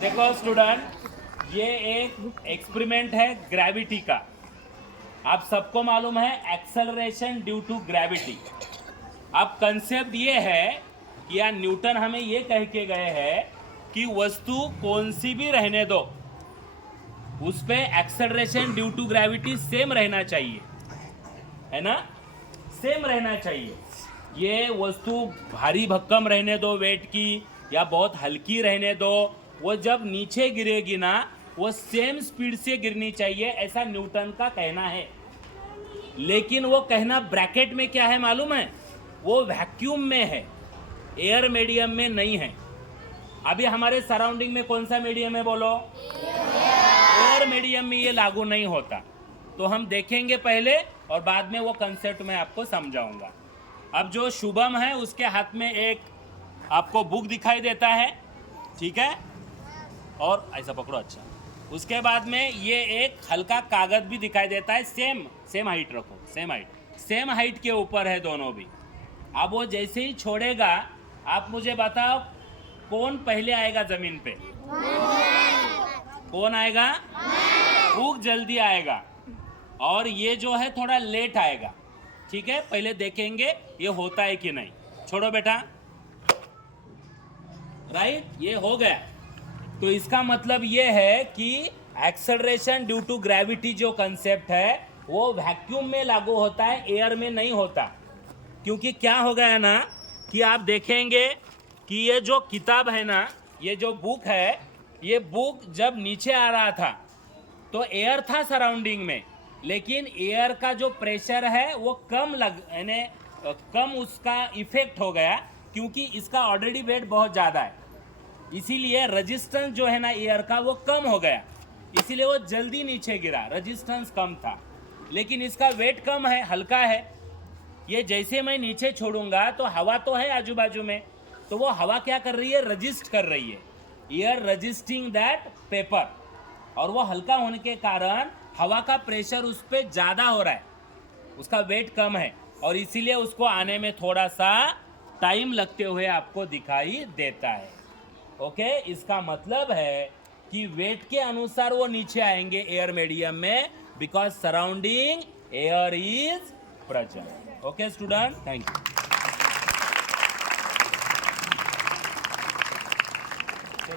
देखो स्टूडेंट, ये एक एक्सपेरिमेंट है ग्रेविटी का। आप सबको मालूम है एक्सेलरेशन ड्यू टू ग्रेविटी। अब कंसेप्ट ये है कि यार न्यूटन हमें ये कह के गए हैं कि वस्तु कौन सी भी रहने दो, उस पे acceleration due to gravity same रहना चाहिए, है ना, सेम रहना चाहिए। ये वस्तु भारी भक्कम रहने दो वेट की या बहुत हल्की रहने दो, वो जब नीचे गिरेगी ना वो सेम स्पीड से गिरनी चाहिए, ऐसा न्यूटन का कहना है। लेकिन वो कहना ब्रैकेट में क्या है मालूम है, वो वैक्यूम में है, एयर मीडियम में नहीं है। अभी हमारे सराउंडिंग में कौन सा मीडियम है बोलो? एयर मीडियम में ये लागू नहीं होता। तो हम देखेंगे पहले और बाद में वो कंसेप्ट मैं आपको समझाऊंगा। अब जो शुभम है उसके हाथ में एक आपको बुक दिखाई देता है, ठीक है, और ऐसा पकड़ो, अच्छा। उसके बाद में ये एक हल्का कागज भी दिखाई देता है, सेम हाइट रखो, सेम हाइट के ऊपर है दोनों भी। अब वो जैसे ही छोड़ेगा, आप मुझे बताओ कौन पहले आएगा जमीन पे? कौन आएगा? बुक जल्दी आएगा और ये जो है थोड़ा लेट आएगा, ठीक है। पहले देखेंगे ये होता है कि नहीं। छोड़ो बेटा, राइट, ये हो गया। तो इसका मतलब ये है कि एक्सेलरेशन ड्यू टू ग्रेविटी जो कंसेप्ट है वो वैक्यूम में लागू होता है, एयर में नहीं होता। क्योंकि क्या हो गया ना कि आप देखेंगे कि ये जो किताब है ना, ये जो बुक है, ये बुक जब नीचे आ रहा था तो एयर था सराउंडिंग में, लेकिन एयर का जो प्रेशर है वो कम उसका इफेक्ट हो गया, क्योंकि इसका ऑलरेडी वेट बहुत ज़्यादा है। इसीलिए रेजिस्टेंस जो है ना एयर का वो कम हो गया, इसीलिए वो जल्दी नीचे गिरा, रेजिस्टेंस कम था। लेकिन इसका वेट कम है, हल्का है। ये जैसे मैं नीचे छोड़ूंगा तो हवा तो है आजू बाजू में, तो वो हवा क्या कर रही है? रजिस्ट कर रही है, एयर रजिस्टिंग दैट पेपर। और वो हल्का होने के कारण हवा का प्रेशर उस पर ज़्यादा हो रहा है, उसका वेट कम है, और इसीलिए उसको आने में थोड़ा सा टाइम लगते हुए आपको दिखाई देता है। ओके, इसका मतलब है कि वेट के अनुसार वो नीचे आएंगे एयर मीडियम में, because surrounding air is present. Okay student, thank you.